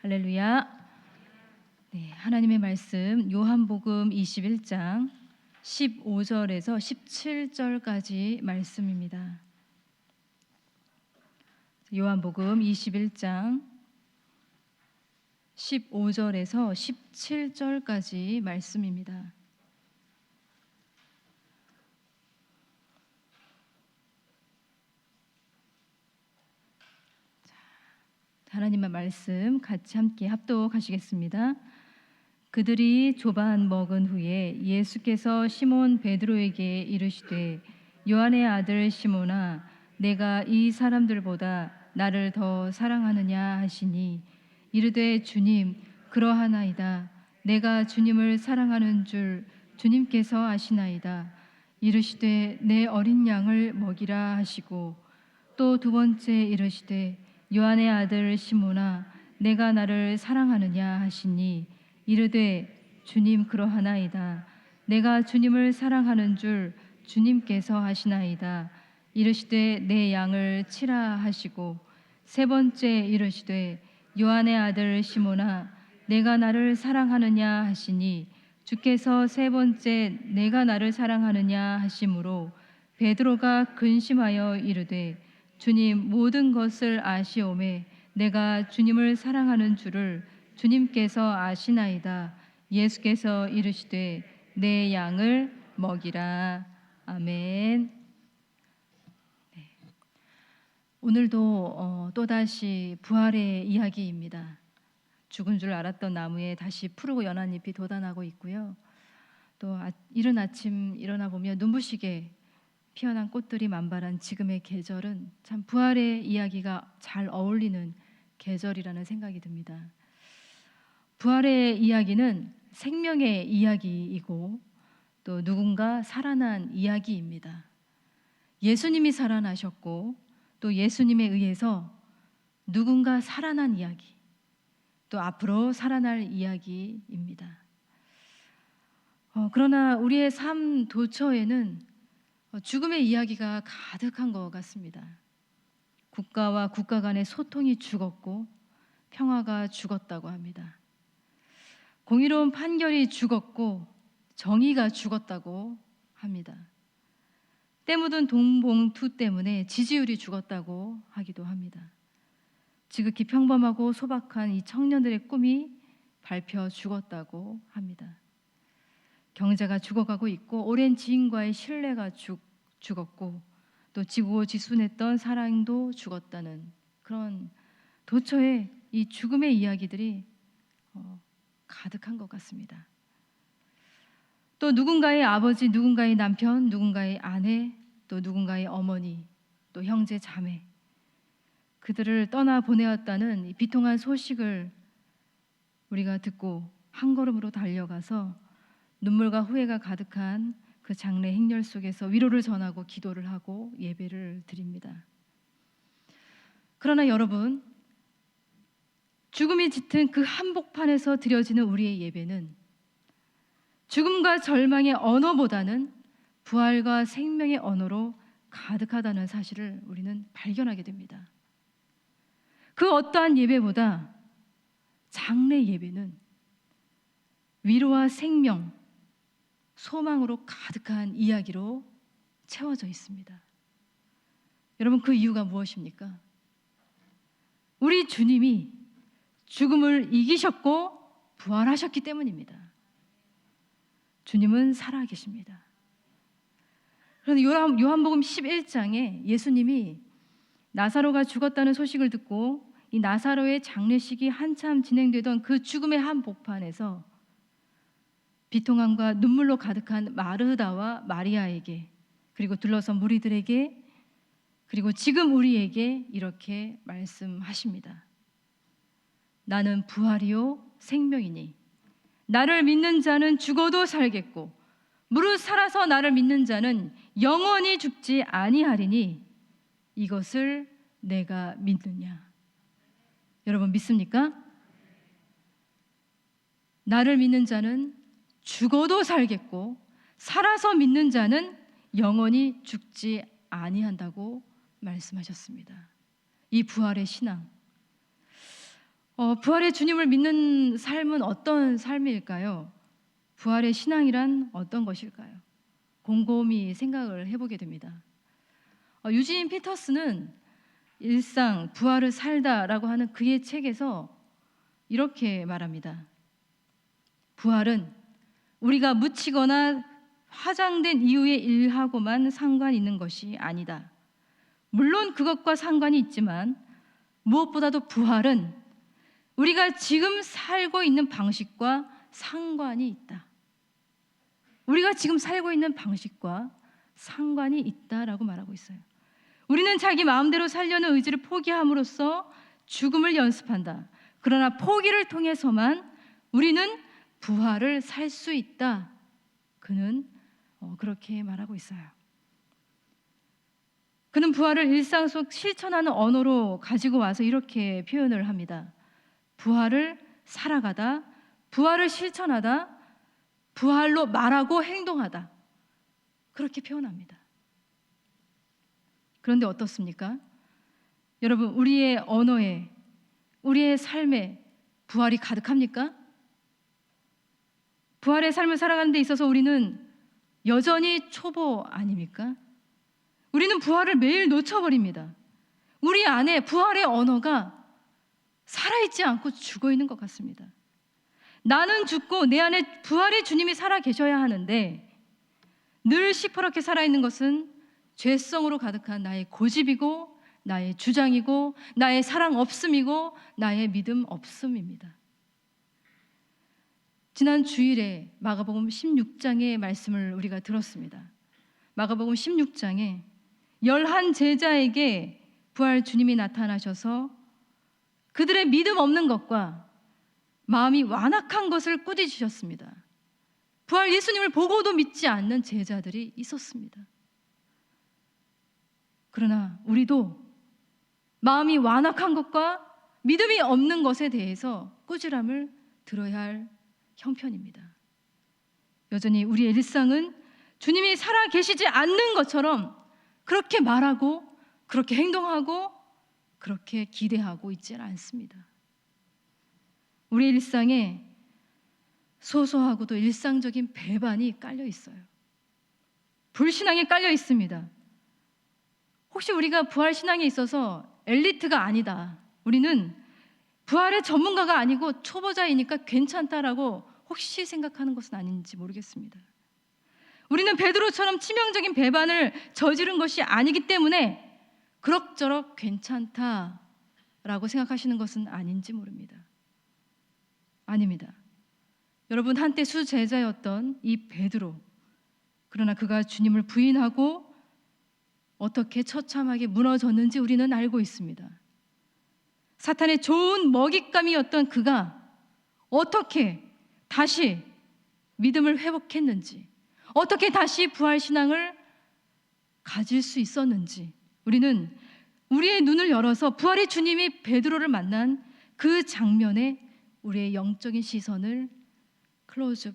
할렐루야. 네, 하나님의 말씀 요한복음 21장 15절에서 17절까지 말씀입니다. 요한복음 21장 15절에서 17절까지 말씀입니다. 하나님의 말씀 같이 함께 합독하시겠습니다. 그들이 조반 먹은 후에 예수께서 시몬 베드로에게 이르시되 요한의 아들 시몬아 내가 이 사람들보다 나를 더 사랑하느냐 하시니 이르되 주님 그러하나이다. 내가 주님을 사랑하는 줄 주님께서 아시나이다. 이르시되 내 어린 양을 먹이라 하시고 또 두 번째 이르시되 요한의 아들 시몬아 내가 나를 사랑하느냐 하시니 이르되 주님 그러하나이다. 내가 주님을 사랑하는 줄 주님께서 아시나이다. 이르시되 내 양을 치라 하시고 세 번째 이르시되 요한의 아들 시몬아 내가 나를 사랑하느냐 하시니 주께서 세 번째 내가 나를 사랑하느냐 하심으로 베드로가 근심하여 이르되 주님 모든 것을 아시오매 내가 주님을 사랑하는 줄을 주님께서 아시나이다. 예수께서 이르시되 내 양을 먹이라. 아멘. 네. 오늘도 또다시 부활의 이야기입니다. 죽은 줄 알았던 나무에 다시 푸르고 연한 잎이 돋아나고 있고요. 또 이른 아침 일어나 보면 눈부시게 피어난 꽃들이 만발한 지금의 계절은 참 부활의 이야기가 잘 어울리는 계절이라는 생각이 듭니다. 부활의 이야기는 생명의 이야기이고 또 누군가 살아난 이야기입니다. 예수님이 살아나셨고 또 예수님에 의해서 누군가 살아난 이야기, 또 앞으로 살아날 이야기입니다. 그러나 우리의 삶 도처에는 죽음의 이야기가 가득한 것 같습니다. 국가와 국가 간의 소통이 죽었고 평화가 죽었다고 합니다. 공의로운 판결이 죽었고 정의가 죽었다고 합니다. 때 묻은 돈봉투 때문에 지지율이 죽었다고 하기도 합니다. 지극히 평범하고 소박한 이 청년들의 꿈이 밟혀 죽었다고 합니다. 경제가 죽어가고 있고 오랜 지인과의 신뢰가 죽었고 또 지고지순했던 사랑도 죽었다는 그런 도처에 이 죽음의 이야기들이 가득한 것 같습니다. 또 누군가의 아버지, 누군가의 남편, 누군가의 아내, 또 누군가의 어머니, 또 형제, 자매 그들을 떠나 보내었다는 이 비통한 소식을 우리가 듣고 한 걸음으로 달려가서 눈물과 후회가 가득한 그 장례 행렬 속에서 위로를 전하고 기도를 하고 예배를 드립니다. 그러나 여러분, 죽음이 짙은 그 한복판에서 드려지는 우리의 예배는 죽음과 절망의 언어보다는 부활과 생명의 언어로 가득하다는 사실을 우리는 발견하게 됩니다. 그 어떠한 예배보다 장례 예배는 위로와 생명, 소망으로 가득한 이야기로 채워져 있습니다. 여러분, 그 이유가 무엇입니까? 우리 주님이 죽음을 이기셨고 부활하셨기 때문입니다. 주님은 살아계십니다. 그런데 요한복음 11장에 예수님이 나사로가 죽었다는 소식을 듣고 이 나사로의 장례식이 한참 진행되던 그 죽음의 한복판에서 비통함과 눈물로 가득한 마르다와 마리아에게 그리고 둘러선 무리들에게 그리고 지금 우리에게 이렇게 말씀하십니다. 나는 부활이요 생명이니 나를 믿는 자는 죽어도 살겠고 무릇 살아서 나를 믿는 자는 영원히 죽지 아니하리니 이것을 내가 믿느냐. 여러분 믿습니까? 나를 믿는 자는 죽어도 살겠고 살아서 믿는 자는 영원히 죽지 아니한다고 말씀하셨습니다. 이 부활의 신앙, 부활의 주님을 믿는 삶은 어떤 삶일까요? 부활의 신앙이란 어떤 것일까요? 곰곰이 생각을 해보게 됩니다. 유진 피터스는 일상 부활을 살다라고 하는 그의 책에서 이렇게 말합니다. 부활은 우리가 묻히거나 화장된 이후의 일하고만 상관 있는 것이 아니다. 물론 그것과 상관이 있지만 무엇보다도 부활은 우리가 지금 살고 있는 방식과 상관이 있다. 우리가 지금 살고 있는 방식과 상관이 있다라고 말하고 있어요. 우리는 자기 마음대로 살려는 의지를 포기함으로써 죽음을 연습한다. 그러나 포기를 통해서만 우리는 부활을 살 수 있다. 그는 그렇게 말하고 있어요. 그는 부활을 일상 속 실천하는 언어로 가지고 와서 이렇게 표현을 합니다. 부활을 살아가다, 부활을 실천하다, 부활로 말하고 행동하다. 그렇게 표현합니다. 그런데 어떻습니까? 여러분, 우리의 언어에, 우리의 삶에 부활이 가득합니까? 부활의 삶을 살아가는 데 있어서 우리는 여전히 초보 아닙니까? 우리는 부활을 매일 놓쳐버립니다. 우리 안에 부활의 언어가 살아있지 않고 죽어있는 것 같습니다. 나는 죽고 내 안에 부활의 주님이 살아 계셔야 하는데 늘 시퍼렇게 살아있는 것은 죄성으로 가득한 나의 고집이고 나의 주장이고 나의 사랑 없음이고 나의 믿음 없음입니다. 지난 주일에 마가복음 16장의 말씀을 우리가 들었습니다. 마가복음 16장에 11 제자에게 부활 주님이 나타나셔서 그들의 믿음 없는 것과 마음이 완악한 것을 꾸짖으셨습니다. 부활 예수님을 보고도 믿지 않는 제자들이 있었습니다. 그러나 우리도 마음이 완악한 것과 믿음이 없는 것에 대해서 꾸지람을 들어야 할 형편입니다. 여전히 우리의 일상은 주님이 살아 계시지 않는 것처럼 그렇게 말하고 그렇게 행동하고 그렇게 기대하고 있지 않습니다. 우리 일상에 소소하고도 일상적인 배반이 깔려 있어요. 불신앙이 깔려 있습니다. 혹시 우리가 부활 신앙에 있어서 엘리트가 아니다, 우리는 부활의 전문가가 아니고 초보자이니까 괜찮다라고 혹시 생각하는 것은 아닌지 모르겠습니다. 우리는 베드로처럼 치명적인 배반을 저지른 것이 아니기 때문에 그럭저럭 괜찮다라고 생각하시는 것은 아닌지 모릅니다. 아닙니다. 여러분, 한때 수제자였던 이 베드로, 그러나 그가 주님을 부인하고 어떻게 처참하게 무너졌는지 우리는 알고 있습니다. 사탄의 좋은 먹잇감이었던 그가 어떻게 다시 믿음을 회복했는지, 어떻게 다시 부활 신앙을 가질 수 있었는지, 우리는 우리의 눈을 열어서 부활의 주님이 베드로를 만난 그 장면에 우리의 영적인 시선을 클로즈업,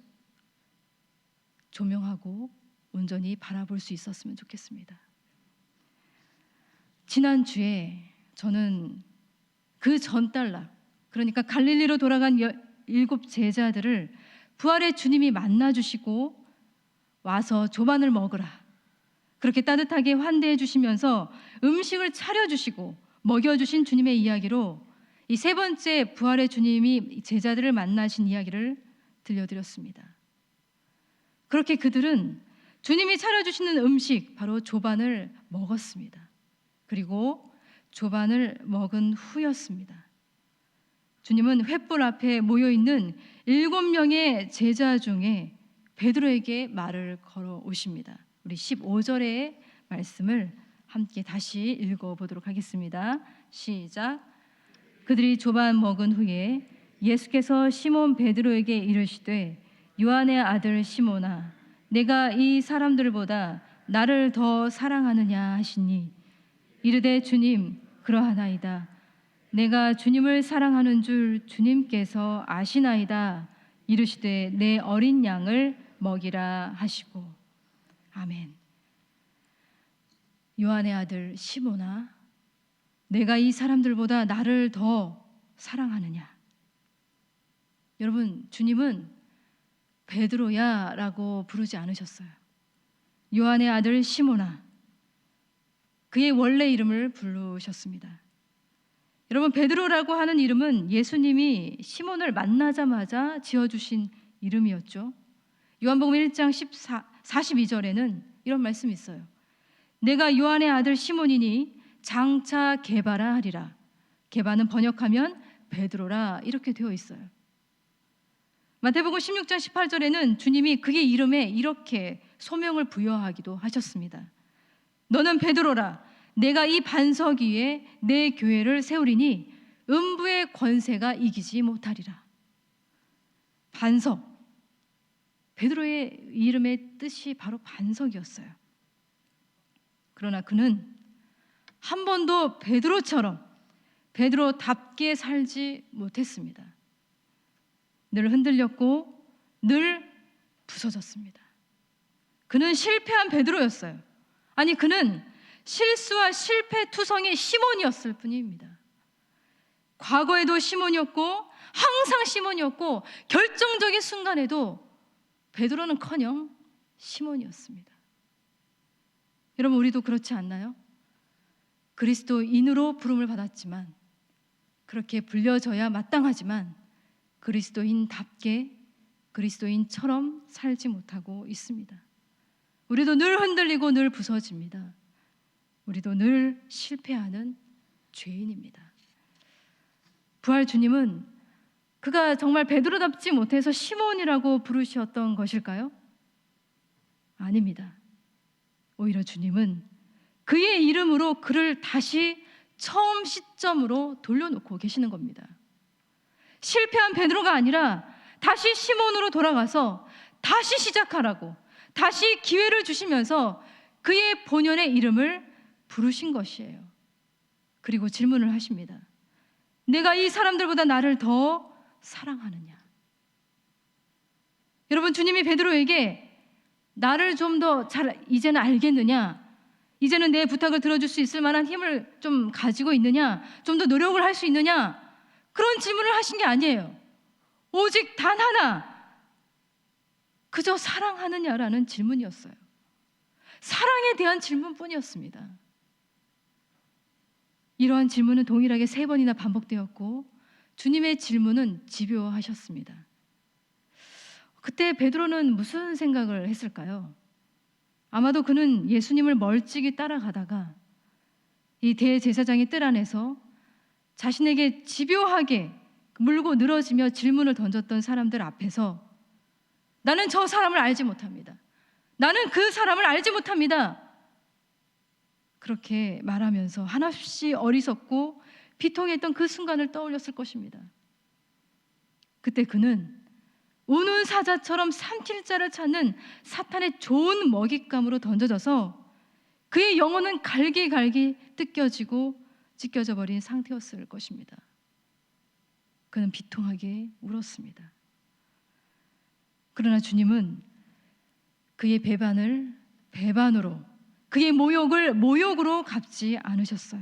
조명하고 온전히 바라볼 수 있었으면 좋겠습니다. 지난주에 저는 그 전달날, 그러니까 갈릴리로 돌아간 7 제자들을 부활의 주님이 만나주시고 와서 조반을 먹으라, 그렇게 따뜻하게 환대해 주시면서 음식을 차려주시고 먹여주신 주님의 이야기로 이 3번째 부활의 주님이 제자들을 만나신 이야기를 들려드렸습니다. 그렇게 그들은 주님이 차려주시는 음식, 바로 조반을 먹었습니다. 그리고 조반을 먹은 후였습니다. 주님은 횃불 앞에 모여있는 7명의 제자 중에 베드로에게 말을 걸어 오십니다. 우리 15절의 말씀을 함께 다시 읽어보도록 하겠습니다. 시작. 그들이 조반 먹은 후에 예수께서 시몬 베드로에게 이르시되 요한의 아들 시몬아, 내가 이 사람들보다 나를 더 사랑하느냐 하시니 이르되 주님, 그러하나이다. 내가 주님을 사랑하는 줄 주님께서 아시나이다. 이르시되 내 어린 양을 먹이라 하시고. 아멘. 요한의 아들 시몬아, 내가 이 사람들보다 나를 더 사랑하느냐? 여러분, 주님은 베드로야라고 부르지 않으셨어요. 요한의 아들 시몬아, 그의 원래 이름을 부르셨습니다. 여러분, 베드로라고 하는 이름은 예수님이 시몬을 만나자마자 지어주신 이름이었죠. 요한복음 1장 42절에는 이런 말씀이 있어요. 내가 요한의 아들 시몬이니 장차 게바라 하리라. 게바는 번역하면 베드로라 이렇게 되어 있어요. 마태복음 16장 18절에는 주님이 그의 이름에 이렇게 소명을 부여하기도 하셨습니다. 너는 베드로라. 내가 이 반석 위에 내 교회를 세우리니 음부의 권세가 이기지 못하리라. 반석. 베드로의 이름의 뜻이 바로 반석이었어요. 그러나 그는 한 번도 베드로처럼 베드로답게 살지 못했습니다. 늘 흔들렸고 늘 부서졌습니다. 그는 실패한 베드로였어요. 아니, 그는 실수와 실패 투성이 시몬이었을 뿐입니다. 과거에도 시몬이었고 항상 시몬이었고 결정적인 순간에도 베드로는커녕 시몬이었습니다. 여러분, 우리도 그렇지 않나요? 그리스도인으로 부름을 받았지만, 그렇게 불려져야 마땅하지만 그리스도인답게 그리스도인처럼 살지 못하고 있습니다. 우리도 늘 흔들리고 늘 부서집니다. 우리도 늘 실패하는 죄인입니다. 부활 주님은 그가 정말 베드로답지 못해서 시몬이라고 부르셨던 것일까요? 아닙니다. 오히려 주님은 그의 이름으로 그를 다시 처음 시점으로 돌려놓고 계시는 겁니다. 실패한 베드로가 아니라 다시 시몬으로 돌아가서 다시 시작하라고, 다시 기회를 주시면서 그의 본연의 이름을 부르신 것이에요. 그리고 질문을 하십니다. 내가 이 사람들보다 나를 더 사랑하느냐? 여러분, 주님이 베드로에게 나를 좀 더 잘 이제는 알겠느냐? 이제는 내 부탁을 들어줄 수 있을 만한 힘을 좀 가지고 있느냐? 좀 더 노력을 할 수 있느냐? 그런 질문을 하신 게 아니에요. 오직 단 하나, 그저 사랑하느냐라는 질문이었어요. 사랑에 대한 질문뿐이었습니다. 이러한 질문은 동일하게 3번이나 반복되었고 주님의 질문은 집요하셨습니다. 그때 베드로는 무슨 생각을 했을까요? 아마도 그는 예수님을 멀찍이 따라가다가 이 대제사장의 뜰 안에서 자신에게 집요하게 물고 늘어지며 질문을 던졌던 사람들 앞에서 나는 저 사람을 알지 못합니다. 나는 그 사람을 알지 못합니다. 그렇게 말하면서 한없이 어리석고 비통했던 그 순간을 떠올렸을 것입니다. 그때 그는 우는 사자처럼 삼킬 자를 찾는 사탄의 좋은 먹잇감으로 던져져서 그의 영혼은 갈기갈기 뜯겨지고 찢겨져 버린 상태였을 것입니다. 그는 비통하게 울었습니다. 그러나 주님은 그의 배반을 배반으로, 그의 모욕을 모욕으로 갚지 않으셨어요.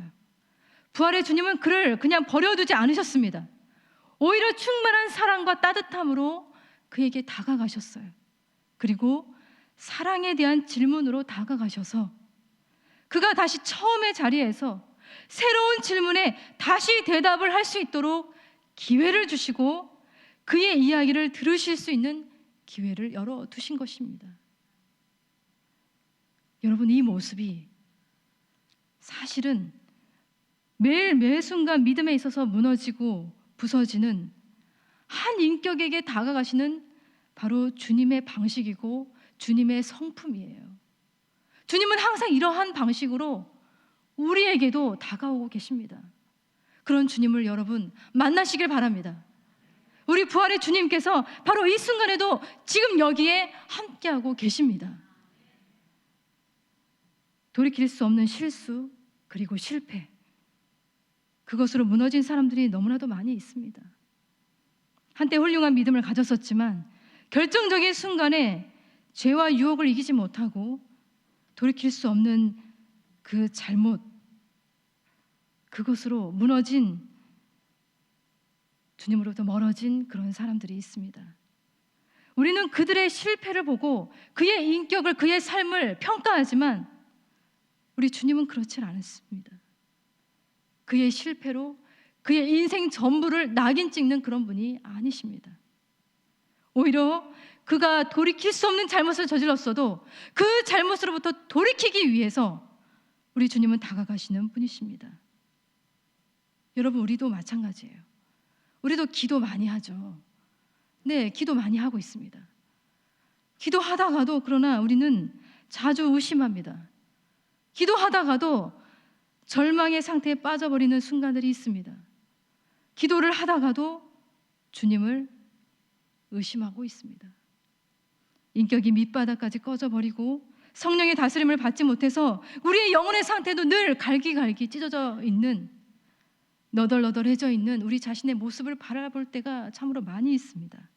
부활의 주님은 그를 그냥 버려두지 않으셨습니다. 오히려 충만한 사랑과 따뜻함으로 그에게 다가가셨어요. 그리고 사랑에 대한 질문으로 다가가셔서 그가 다시 처음의 자리에서 새로운 질문에 다시 대답을 할 수 있도록 기회를 주시고 그의 이야기를 들으실 수 있는 기회를 열어두신 것입니다. 여러분, 이 모습이 사실은 매 순간 믿음에 있어서 무너지고 부서지는 한 인격에게 다가가시는 바로 주님의 방식이고 주님의 성품이에요. 주님은 항상 이러한 방식으로 우리에게도 다가오고 계십니다. 그런 주님을 여러분 만나시길 바랍니다. 우리 부활의 주님께서 바로 이 순간에도 지금 여기에 함께하고 계십니다. 돌이킬 수 없는 실수 그리고 실패, 그것으로 무너진 사람들이 너무나도 많이 있습니다. 한때 훌륭한 믿음을 가졌었지만 결정적인 순간에 죄와 유혹을 이기지 못하고 돌이킬 수 없는 그 잘못, 그것으로 무너진 주님으로부터 멀어진 그런 사람들이 있습니다. 우리는 그들의 실패를 보고 그의 인격을, 그의 삶을 평가하지만 우리 주님은 그렇지 않습니다. 그의 실패로 그의 인생 전부를 낙인 찍는 그런 분이 아니십니다. 오히려 그가 돌이킬 수 없는 잘못을 저질렀어도 그 잘못으로부터 돌이키기 위해서 우리 주님은 다가가시는 분이십니다. 여러분, 우리도 마찬가지예요. 우리도 기도 많이 하죠. 네, 기도 많이 하고 있습니다. 기도하다가도 그러나 우리는 자주 의심합니다. 기도하다가도 절망의 상태에 빠져버리는 순간들이 있습니다. 기도를 하다가도 주님을 의심하고 있습니다. 인격이 밑바닥까지 꺼져버리고 성령의 다스림을 받지 못해서 우리의 영혼의 상태도 늘 갈기갈기 찢어져 있는, 너덜너덜해져 있는 우리 자신의 모습을 바라볼 때가 참으로 많이 있습니다.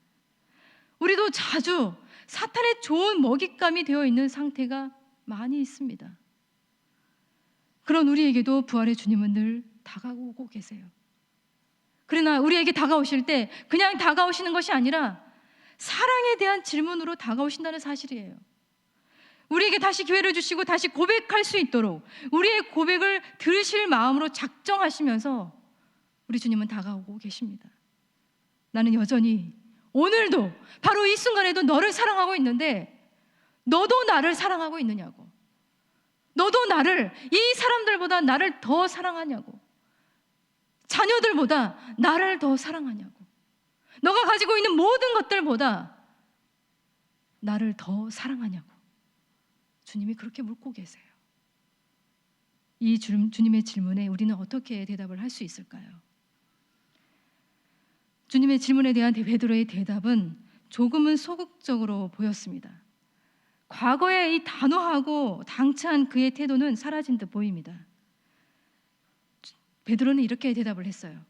우리도 자주 사탄의 좋은 먹잇감이 되어 있는 상태가 많이 있습니다. 그런 우리에게도 부활의 주님은 늘 다가오고 계세요. 그러나 우리에게 다가오실 때 그냥 다가오시는 것이 아니라 사랑에 대한 질문으로 다가오신다는 사실이에요. 우리에게 다시 기회를 주시고 다시 고백할 수 있도록 우리의 고백을 들으실 마음으로 작정하시면서 우리 주님은 다가오고 계십니다. 나는 여전히 오늘도 바로 이 순간에도 너를 사랑하고 있는데 너도 나를 사랑하고 있느냐고, 너도 나를, 이 사람들보다 나를 더 사랑하냐고, 자녀들보다 나를 더 사랑하냐고, 너가 가지고 있는 모든 것들보다 나를 더 사랑하냐고 주님이 그렇게 묻고 계세요. 이 주님의 질문에 우리는 어떻게 대답을 할 수 있을까요? 주님의 질문에 대한 베드로의 대답은 조금은 소극적으로 보였습니다. 과거의 이 단호하고 당찬 그의 태도는 사라진 듯 보입니다. 베드로는 이렇게 대답을 했어요.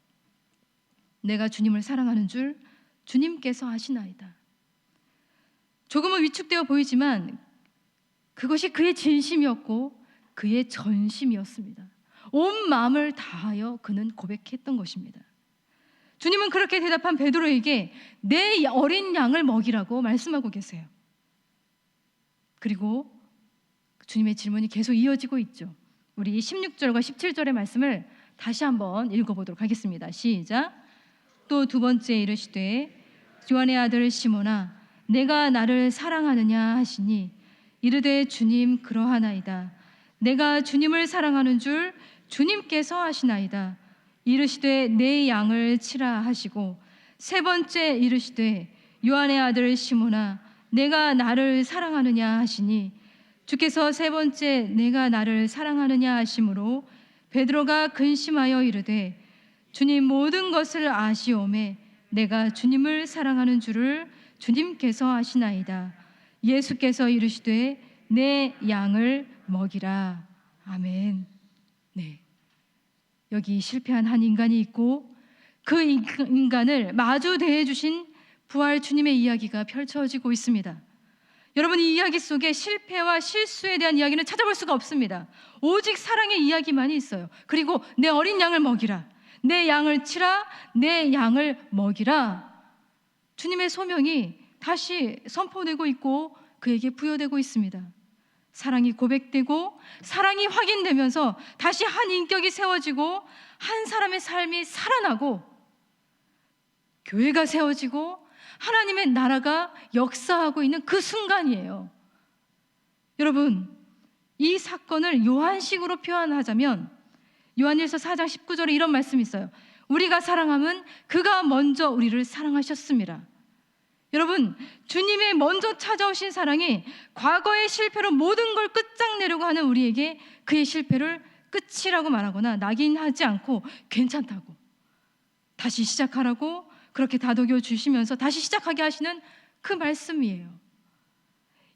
내가 주님을 사랑하는 줄 주님께서 아시나이다. 조금은 위축되어 보이지만 그것이 그의 진심이었고 그의 전심이었습니다. 온 마음을 다하여 그는 고백했던 것입니다. 주님은 그렇게 대답한 베드로에게 내 어린 양을 먹이라고 말씀하고 계세요. 그리고 주님의 질문이 계속 이어지고 있죠. 우리 16절과 17절의 말씀을 다시 한번 읽어보도록 하겠습니다. 시작. 또 두 번째 이르시되 요한의 아들 시몬아 내가 나를 사랑하느냐 하시니 이르되 주님 그러하나이다. 내가 주님을 사랑하는 줄 주님께서 아시나이다. 이르시되 내 양을 치라 하시고 세 번째 이르시되 요한의 아들 시몬아 내가 나를 사랑하느냐 하시니 주께서 세 번째 내가 나를 사랑하느냐 하심으로 베드로가 근심하여 이르되 주님 모든 것을 아시오매 내가 주님을 사랑하는 줄을 주님께서 아시나이다. 예수께서 이르시되 내 양을 먹이라. 아멘. 네. 여기 실패한 한 인간이 있고 그 인간을 마주 대해 주신 부활 주님의 이야기가 펼쳐지고 있습니다. 여러분, 이 이야기 속에 실패와 실수에 대한 이야기는 찾아볼 수가 없습니다. 오직 사랑의 이야기만이 있어요. 그리고 내 어린 양을 먹이라, 내 양을 치라, 내 양을 먹이라. 주님의 소명이 다시 선포되고 있고 그에게 부여되고 있습니다. 사랑이 고백되고 사랑이 확인되면서 다시 한 인격이 세워지고 한 사람의 삶이 살아나고 교회가 세워지고 하나님의 나라가 역사하고 있는 그 순간이에요. 여러분, 이 사건을 요한식으로 표현하자면 요한일서 4장 19절에 이런 말씀이 있어요. 우리가 사랑함은 그가 먼저 우리를 사랑하셨습니다. 여러분, 주님의 먼저 찾아오신 사랑이 과거의 실패로 모든 걸 끝장내려고 하는 우리에게 그의 실패를 끝이라고 말하거나 낙인하지 않고 괜찮다고 다시 시작하라고 그렇게 다독여 주시면서 다시 시작하게 하시는 그 말씀이에요.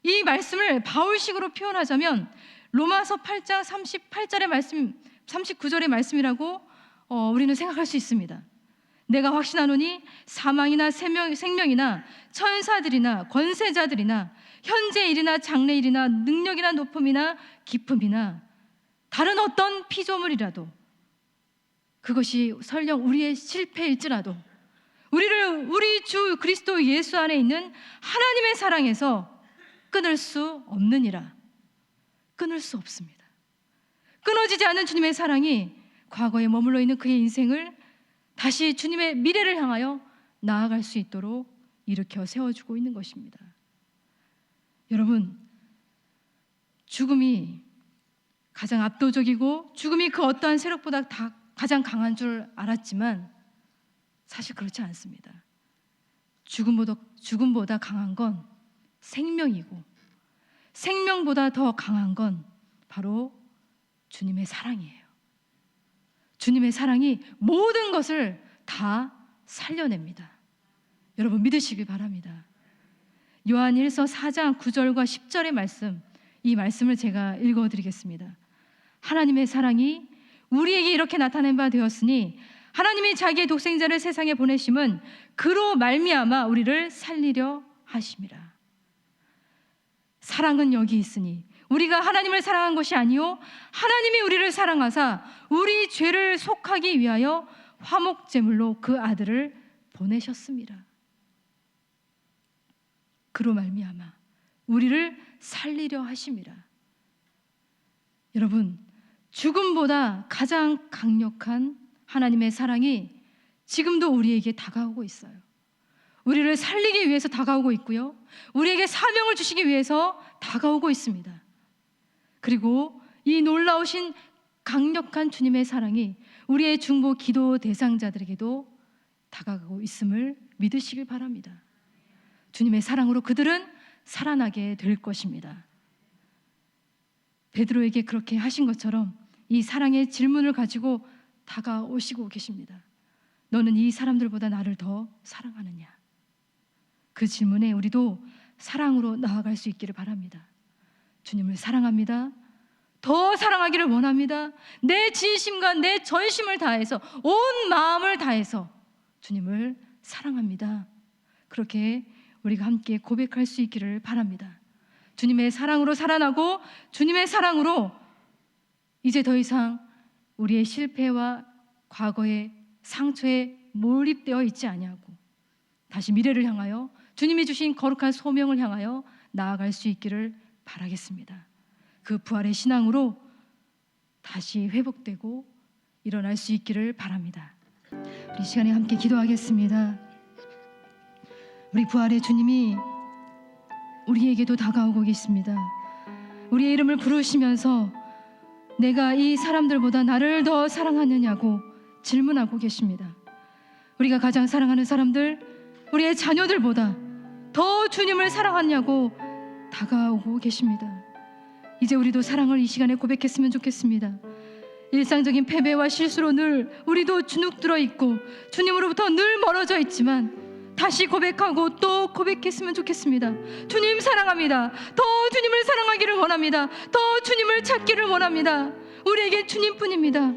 이 말씀을 바울식으로 표현하자면 로마서 8장 38절의 말씀, 39절의 말씀이라고 우리는 생각할 수 있습니다. 내가 확신하노니 사망이나 생명이나 천사들이나 권세자들이나 현재 일이나 장래 일이나 능력이나 높음이나 깊음이나 다른 어떤 피조물이라도 그것이 설령 우리의 실패일지라도 우리 주 그리스도 예수 안에 있는 하나님의 사랑에서 끊을 수 없느니라. 끊을 수 없습니다. 끊어지지 않는 주님의 사랑이 과거에 머물러 있는 그의 인생을 다시 주님의 미래를 향하여 나아갈 수 있도록 일으켜 세워주고 있는 것입니다. 여러분, 죽음이 가장 압도적이고 죽음이 그 어떠한 세력보다 다 가장 강한 줄 알았지만 사실 그렇지 않습니다. 죽음보다 강한 건 생명이고 생명보다 더 강한 건 바로 주님의 사랑이에요. 주님의 사랑이 모든 것을 다 살려냅니다. 여러분 믿으시길 바랍니다. 요한일서 4장 9절과 10절의 말씀, 이 말씀을 제가 읽어드리겠습니다. 하나님의 사랑이 우리에게 이렇게 나타낸 바 되었으니 하나님이 자기의 독생자를 세상에 보내심은 그로 말미암아 우리를 살리려 하심이라. 사랑은 여기 있으니 우리가 하나님을 사랑한 것이 아니요 하나님이 우리를 사랑하사 우리 죄를 속하기 위하여 화목제물로 그 아들을 보내셨습니다. 그로 말미암아 우리를 살리려 하심이라. 여러분, 죽음보다 가장 강력한 하나님의 사랑이 지금도 우리에게 다가오고 있어요. 우리를 살리기 위해서 다가오고 있고요, 우리에게 사명을 주시기 위해서 다가오고 있습니다. 그리고 이 놀라우신 강력한 주님의 사랑이 우리의 중보 기도 대상자들에게도 다가가고 있음을 믿으시길 바랍니다. 주님의 사랑으로 그들은 살아나게 될 것입니다. 베드로에게 그렇게 하신 것처럼 이 사랑의 질문을 가지고 다가오시고 계십니다. 너는 이 사람들보다 나를 더 사랑하느냐? 그 질문에 우리도 사랑으로 나아갈 수 있기를 바랍니다. 주님을 사랑합니다. 더 사랑하기를 원합니다. 내 진심과 내 전심을 다해서, 온 마음을 다해서 주님을 사랑합니다. 그렇게 우리가 함께 고백할 수 있기를 바랍니다. 주님의 사랑으로 살아나고 주님의 사랑으로 이제 더 이상 우리의 실패와 과거의 상처에 몰입되어 있지 아니하고 다시 미래를 향하여 주님이 주신 거룩한 소명을 향하여 나아갈 수 있기를 바라겠습니다. 그 부활의 신앙으로 다시 회복되고 일어날 수 있기를 바랍니다. 우리 시간에 함께 기도하겠습니다. 우리 부활의 주님이 우리에게도 다가오고 계십니다. 우리의 이름을 부르시면서 내가 이 사람들보다 나를 더 사랑하느냐고 질문하고 계십니다. 우리가 가장 사랑하는 사람들, 우리의 자녀들보다 더 주님을 사랑하냐고 다가오고 계십니다. 이제 우리도 사랑을 이 시간에 고백했으면 좋겠습니다. 일상적인 패배와 실수로 늘 우리도 주눅들어 있고 주님으로부터 늘 멀어져 있지만 다시 고백하고 또 고백했으면 좋겠습니다. 주님 사랑합니다. 더 주님을 사랑하기를 원합니다. 더 주님을 찾기를 원합니다. 우리에게 주님뿐입니다.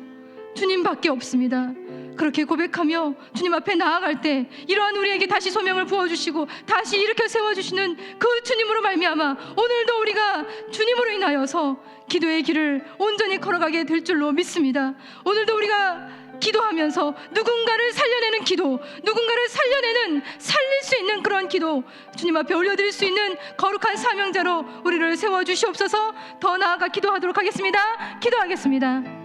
주님밖에 없습니다. 그렇게 고백하며 주님 앞에 나아갈 때 이러한 우리에게 다시 소명을 부어주시고 다시 일으켜 세워주시는 그 주님으로 말미암아 오늘도 우리가 주님으로 인하여서 기도의 길을 온전히 걸어가게 될 줄로 믿습니다. 오늘도 우리가 기도하면서 누군가를 살려내는 기도, 누군가를 살릴 수 있는 그런 기도, 주님 앞에 올려드릴 수 있는 거룩한 사명자로 우리를 세워주시옵소서. 더 나아가 기도하도록 하겠습니다. 기도하겠습니다.